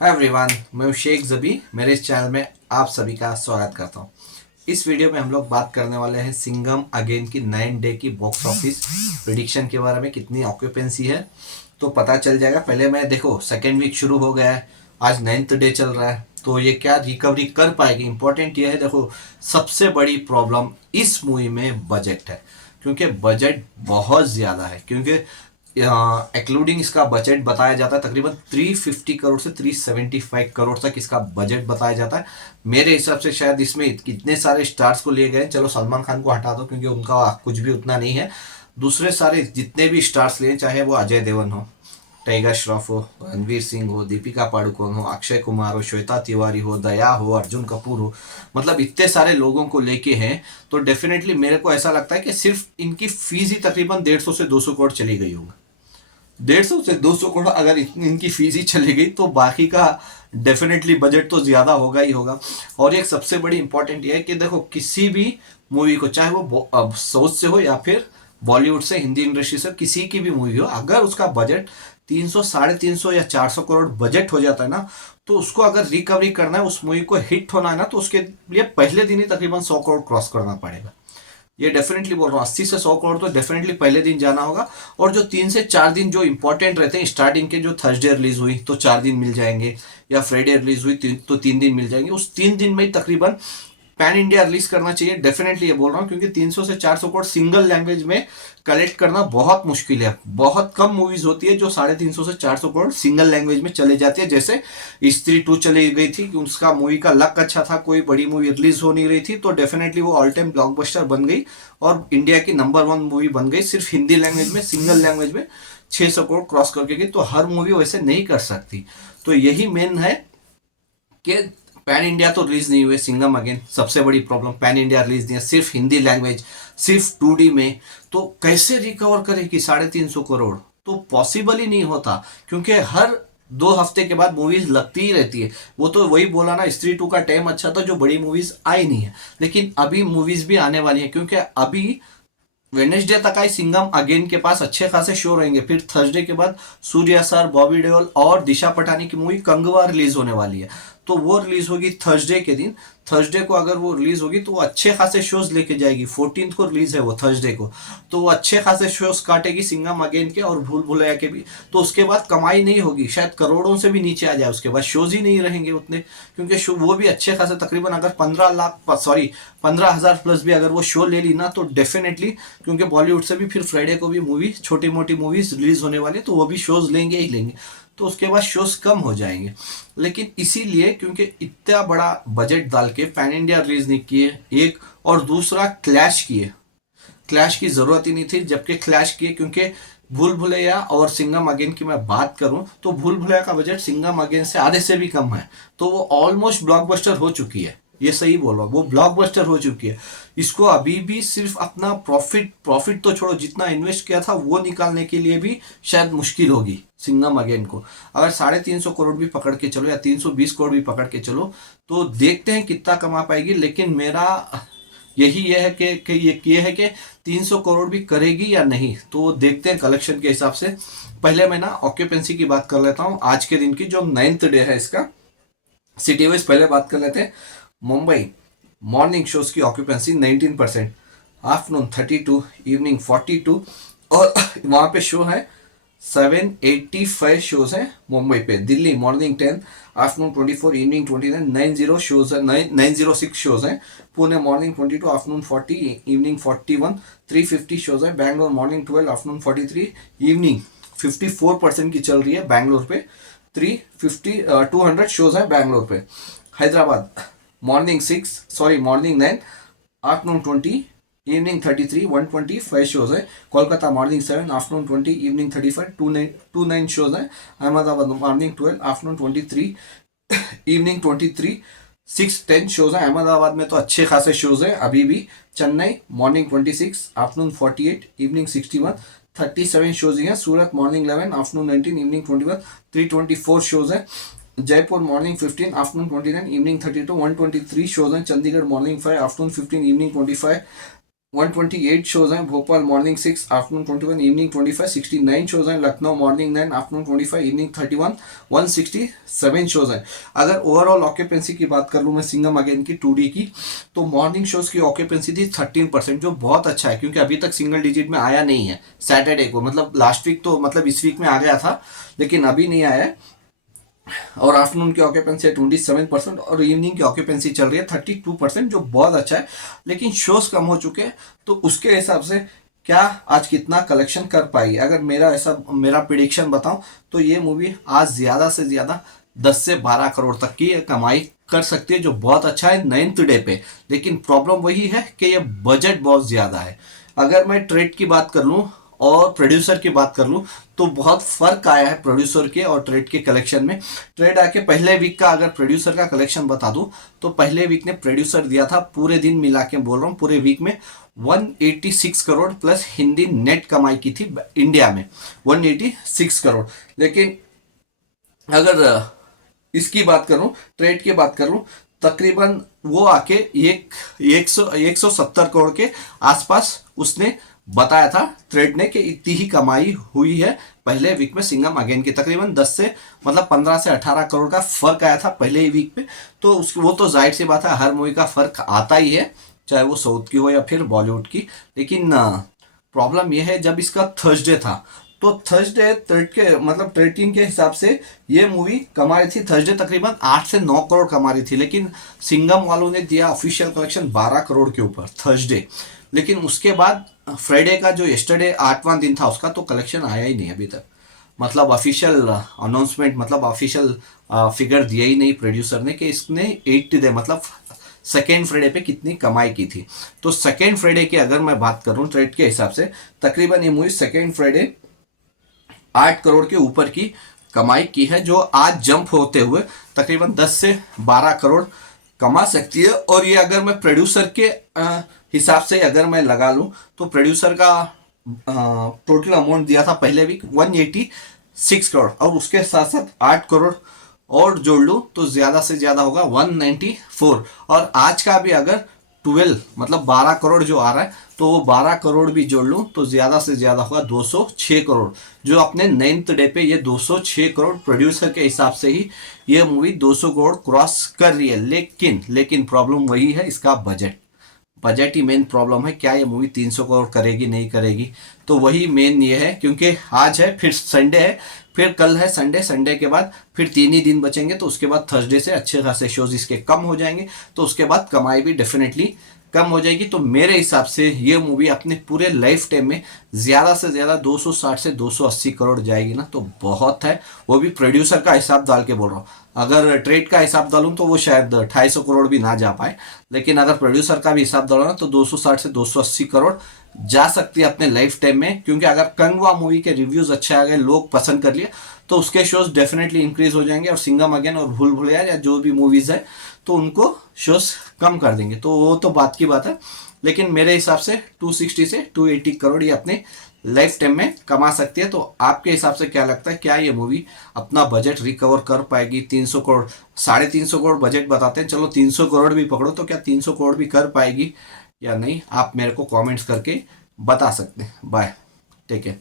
Hi everyone, मैं हूं शेख जबी। मेरे इस चैनल में आप सभी का स्वागत करता हूं। इस वीडियो में हम लोग बात करने वाले हैं सिंघम अगेन की 9 डे की बॉक्स ऑफिस प्रिडिक्शन के बारे में। कितनी ऑक्यूपेंसी है तो पता चल जाएगा। पहले मैं देखो, सेकेंड वीक शुरू हो गया है, आज 9th डे चल रहा है, तो ये क्या रिकवरी कर पाएगी। इंपॉर्टेंट ये है, देखो सबसे बड़ी प्रॉब्लम इस मूवी में बजट है, क्योंकि बजट बहुत ज़्यादा है। क्योंकि एक्लूडिंग इसका बजट बताया जाता है तकरीबन 350 करोड़ से 375 करोड़ तक इसका बजट बताया जाता है। मेरे हिसाब से शायद इसमें इतने सारे स्टार्स को लिए गए। चलो सलमान खान को हटा दो क्योंकि उनका कुछ भी उतना नहीं है। दूसरे सारे जितने भी स्टार्स लिए, चाहे वो अजय देवगन हो, टाइगर श्रॉफ हो, रणवीर सिंह हो, दीपिका पादुकोण हो, अक्षय कुमार हो, श्वेता तिवारी हो, दया हो, अर्जुन कपूर हो, मतलब इतने सारे लोगों को लेके हैं। तो डेफिनेटली मेरे को ऐसा लगता है कि सिर्फ इनकी फीस ही तकरीबन 150 से 200 करोड़ चली गई होगी। 150 से 200 करोड़ अगर इनकी फीस ही चली गई तो बाकी का डेफिनेटली बजट तो ज्यादा होगा ही होगा। और एक सबसे बड़ी इंपॉर्टेंट ये है कि देखो किसी भी मूवी को, चाहे वो साउथ से हो या फिर बॉलीवुड से, हिंदी इंडस्ट्री से, किसी की भी मूवी हो, अगर उसका बजट 300, 350 या 400 करोड़ बजट हो जाता है ना, तो उसको अगर रिकवरी करना है, उस मूवी को हिट होना है ना, तो उसके लिए पहले दिन ही तकरीबन 100 करोड़ क्रॉस करना पड़ेगा। ये डेफिनेटली बोल रहा हूँ, 80 से 100 करोड़ तो डेफिनेटली पहले दिन जाना होगा। और जो 3 से 4 दिन जो इंपॉर्टेंट रहते हैं स्टार्टिंग के, जो थर्सडे रिलीज हुई तो 4 दिन मिल जाएंगे, या फ्राइडे रिलीज हुई तो 3 दिन मिल जाएंगे, उस 3 दिन में ही तकरीबन पैन इंडिया रिलीज करना चाहिए। डेफिनेटली ये बोल रहा हूँ क्योंकि 300 से 400 करोड़ सिंगल लैंग्वेज में कलेक्ट करना बहुत मुश्किल है। बहुत कम मूवीज होती है जो 350 से 400 करोड़ सिंगल लैंग्वेज में चले जाती है। जैसे स्त्री 2 चली गई थी, उसका मूवी का लक अच्छा था, कोई बड़ी मूवी रिलीज हो नहीं रही थी, तो डेफिनेटली वो ऑल टाइम ब्लॉकबस्टर बन गई और इंडिया की नंबर 1 मूवी बन गई। सिर्फ हिंदी लैंग्वेज में, सिंगल लैंग्वेज में 600 करोड़ क्रॉस करके गई। तो हर मूवी वैसे नहीं कर सकती। तो यही मेन है कि पैन इंडिया तो रिलीज नहीं हुए। सिंगम अगेन सबसे बड़ी प्रॉब्लम, पैन इंडिया रिलीज नहीं है, सिर्फ हिंदी लैंग्वेज, सिर्फ 2D में। तो कैसे रिकवर करेगी 350 करोड़? तो पॉसिबल ही नहीं होता, क्योंकि हर 2 हफ्ते के बाद मूवीज लगती ही रहती है। वो तो वही बोला ना, स्त्री 2 का टाइम अच्छा था, जो बड़ी मूवीज आई नहीं है। लेकिन अभी मूवीज भी आने वाली है, क्योंकि अभी वेनेसडे तक आई सिंघम अगेन के पास अच्छे खासे शो रहेंगे। फिर थर्सडे के बाद सूर्या सर, बॉबी देओल और दिशा पटानी की मूवी कंगवा रिलीज होने वाली है। तो वो रिलीज होगी थर्सडे के दिन। थर्सडे को अगर वो रिलीज होगी तो वो अच्छे खासे शोज लेके जाएगी। 14th को रिलीज है वो थर्सडे को, तो वो अच्छे खासे शोज काटेगी सिंघम अगेन के और भूल भुलैया के भी। तो उसके बाद कमाई नहीं होगी, शायद करोड़ों से भी नीचे आ जाए। उसके बाद शोज ही नहीं रहेंगे उतने, क्योंकि शो वो भी अच्छे खासे तकरीबन अगर 15 हजार प्लस भी अगर वो शो ले ली ना, तो डेफिनेटली, क्योंकि बॉलीवुड से भी फिर फ्राइडे को भी मूवी, छोटी मोटी मूवीज रिलीज होने वाली, तो वो भी शोज लेंगे ही लेंगे। तो उसके बाद शोज कम हो जाएंगे। लेकिन इसीलिए क्योंकि इतना बड़ा बजट डाल के पैन इंडिया रिलीज नहीं किए, एक, और दूसरा क्लैश किए। क्लैश की जरूरत ही नहीं थी, जबकि क्लैश किए क्योंकि भूल भुलैया और सिंघम अगेन की मैं बात करूं तो भूल भुलैया का बजट सिंघम अगेन से आधे से भी कम है। तो वो ऑलमोस्ट ब्लॉकबस्टर हो चुकी है। ये सही बोल रहा हूं, वो ब्लॉकबस्टर हो चुकी है। इसको अभी भी सिर्फ अपना प्रॉफिट प्रॉफिट तो छोड़ो, जितना इन्वेस्ट किया था वो निकालने के लिए भी शायद मुश्किल होगी सिंघम अगेन को। अगर 350 करोड़ भी पकड़ के चलो या 320 करोड़ भी पकड़ के चलो, तो देखते हैं कितना कमा पाएगी। लेकिन मेरा यही ये है ये है कि 300 करोड़ भी करेगी या नहीं, तो देखते हैं कलेक्शन के हिसाब से। पहले मैं ना ऑक्यूपेंसी की बात कर लेता हूँ आज के दिन की, जो 9th डे है इसका। सिटी वाइज पहले बात कर लेते हैं। मुंबई मॉर्निंग शोज की ऑक्यूपेंसी 19%, आफ्टरनून 32, इवनिंग 42, और वहां पे शो है 785 शोज हैं मुंबई पे। Delhi morning 10, afternoon 24, evening 29, 90 shows है, 906 शोज हैं। Pune morning 22, afternoon 40, evening 41, 350 shows है। बैंगलोर मॉर्निंग 12, आफ्टरनून 43, इवनिंग 54% की चल रही है बैंगलोर पे। 200 शोज है बैंगलोर पे। Hyderabad morning 9, afternoon 20, evening 33, 125 shows है। Kolkata morning 7, afternoon 20, evening 35, 29 shows है। Ahmedabad morning 12, afternoon 23, evening 23, 610 shows है। अहमदाबाद में तो अच्छे खासे शोज है अभी भी। Chennai morning 26, afternoon 48, evening 61, 37 shows हैं। Surat morning 11, afternoon 19, evening 21, 324 shows है। Jaipur morning 15, afternoon 29, evening 32, 123 shows हैं। Chandigarh morning 5, afternoon 15, evening 25, 128 shows हैं, Bhopal morning 6, afternoon 21, evening 25, 69 shows हैं, Lucknow morning 9, afternoon 25, evening 31, 167 shows हैं। अगर ओवरऑल ऑक्यूपेंसी की बात कर लूँ मैं सिंघम अगेन की 2D की, तो मॉर्निंग शोज की ऑक्यूपेंसी थी 13%, जो बहुत अच्छा है क्योंकि अभी तक सिंगल डिजिट में आया नहीं है सैटरडे को, मतलब लास्ट वीक तो मतलब इस वीक में आ गया था लेकिन अभी नहीं आया है। और आफ्टरनून की ऑक्यूपेंसी है 27% और इवनिंग की ऑक्यूपेंसी चल रही है 32%, जो बहुत अच्छा है। लेकिन शोज कम हो चुके हैं, तो उसके हिसाब से क्या आज कितना कलेक्शन कर पाएगी, अगर मेरा प्रिडिक्शन बताऊं तो ये मूवी आज ज्यादा से ज्यादा 10 से 12 करोड़ तक की कमाई कर सकती है, जो बहुत अच्छा है 9th डे पे। लेकिन प्रॉब्लम वही है कि ये बजट बहुत ज्यादा है। अगर मैं ट्रेड की बात कर लूं और प्रोड्यूसर की बात कर लूं तो बहुत फर्क आया है प्रोड्यूसर के और ट्रेड के कलेक्शन में। ट्रेड आके पहले वीक का अगर प्रोड्यूसर का कलेक्शन बता दूं तो पहले वीक ने प्रोड्यूसर दिया था, पूरे दिन मिला के बोल रहा हूं, पूरे वीक में 186 करोड़ प्लस हिंदी नेट कमाई की थी इंडिया में 186 करोड़। लेकिन अगर इसकी बात करूं, ट्रेड की बात करूं, तकरीबन वो आके एक सौ सत्तर करोड़ के आसपास उसने बताया था ट्रेड ने कि इतनी ही कमाई हुई है पहले वीक में सिंघम अगेन की। तकरीबन 10 से मतलब 15 से 18 करोड़ का फर्क आया था पहले ही वीक पे। तो वो तो जाहिर सी बात है, हर मूवी का फर्क आता ही है, चाहे वो साउथ की हो या फिर बॉलीवुड की। लेकिन प्रॉब्लम यह है जब इसका थर्सडे था, तो थर्सडे थर्ड के मतलब 13 के हिसाब से ये मूवी कमा रही थी, थर्सडे तकरीबन 8 से 9 करोड़ कमा रही थी। लेकिन सिंघम वालों ने दिया ऑफिशियल कलेक्शन 12 करोड़ के ऊपर थर्सडे। लेकिन उसके बाद फ्राइडे का जो यस्टरडे 8वां दिन था उसका तो कलेक्शन आया ही नहीं अभी तक, मतलब ऑफिशियल अनाउंसमेंट, मतलब ऑफिशियल फिगर दिया ही नहीं प्रोड्यूसर ने कि इसने 8 डे मतलब सेकेंड फ्राइडे पे कितनी कमाई की थी। तो सेकेंड फ्राइडे की अगर मैं बात करूं ट्रेड के हिसाब से, तकरीबन ये मूवी सेकेंड फ्राइडे 8 करोड़ के ऊपर की कमाई की है, जो आज जंप होते हुए तकरीबन 10 से 12 करोड़ कमा सकती है। और ये अगर मैं प्रोड्यूसर के हिसाब से अगर मैं लगा लूं तो प्रोड्यूसर का टोटल अमाउंट दिया था पहले वीक 186 करोड़, और उसके साथ साथ 8 करोड़ और जोड़ लूं तो ज्यादा से ज्यादा होगा 194। और आज का भी अगर 12 मतलब 12 करोड़ जो आ रहा है तो वो 12 करोड़ भी जोड़ लूं तो ज्यादा से ज्यादा होगा 206 करोड़, जो अपने 9th डे पे ये 206 करोड़ प्रोड्यूसर के हिसाब से ही ये मूवी 200 करोड़ क्रॉस कर रही है। लेकिन प्रॉब्लम वही है, इसका बजट। बजट ही मेन प्रॉब्लम है, क्या ये मूवी 300 करोड़ करेगी नहीं करेगी, तो वही मेन ये है। क्योंकि आज है, फिर संडे है, फिर कल है संडे, संडे के बाद फिर 3 ही दिन बचेंगे, तो उसके बाद थर्सडे से अच्छे खासे शोज इसके कम हो जाएंगे, तो उसके बाद कमाई भी डेफिनेटली कम हो जाएगी। तो मेरे हिसाब से ये मूवी अपने पूरे लाइफ टाइम में ज्यादा से ज्यादा 260 से 280 करोड़ जाएगी ना, तो बहुत है। वो भी प्रोड्यूसर का हिसाब डाल के बोल रहा हूँ, अगर ट्रेड का हिसाब डालूं तो वो शायद 250 करोड़ भी ना जा पाए, लेकिन अगर प्रोड्यूसर का भी हिसाब डालो ना तो 260 से 280 करोड़ जा सकती है अपने लाइफ टाइम में। क्योंकि अगर कंगवा मूवी के रिव्यूज अच्छे आ गए, लोग पसंद कर लिए, तो उसके शोज डेफिनेटली इंक्रीज हो जाएंगे, और सिंघम अगेन और भूल भुलैया या जो भी मूवीज है तो उनको शोज कम कर देंगे, तो वो तो बात की बात है। लेकिन मेरे हिसाब से 260 से 280 करोड़ ये अपने लाइफ टाइम में कमा सकती है। तो आपके हिसाब से क्या लगता है, क्या ये मूवी अपना बजट रिकवर कर पाएगी? 300 करोड़, 350 करोड़ बजट बताते हैं, चलो 300 करोड़ भी पकड़ो, तो क्या 300 करोड़ भी कर पाएगी या नहीं? आप मेरे को कमेंट्स करके बता सकते हैं। Bye, take care.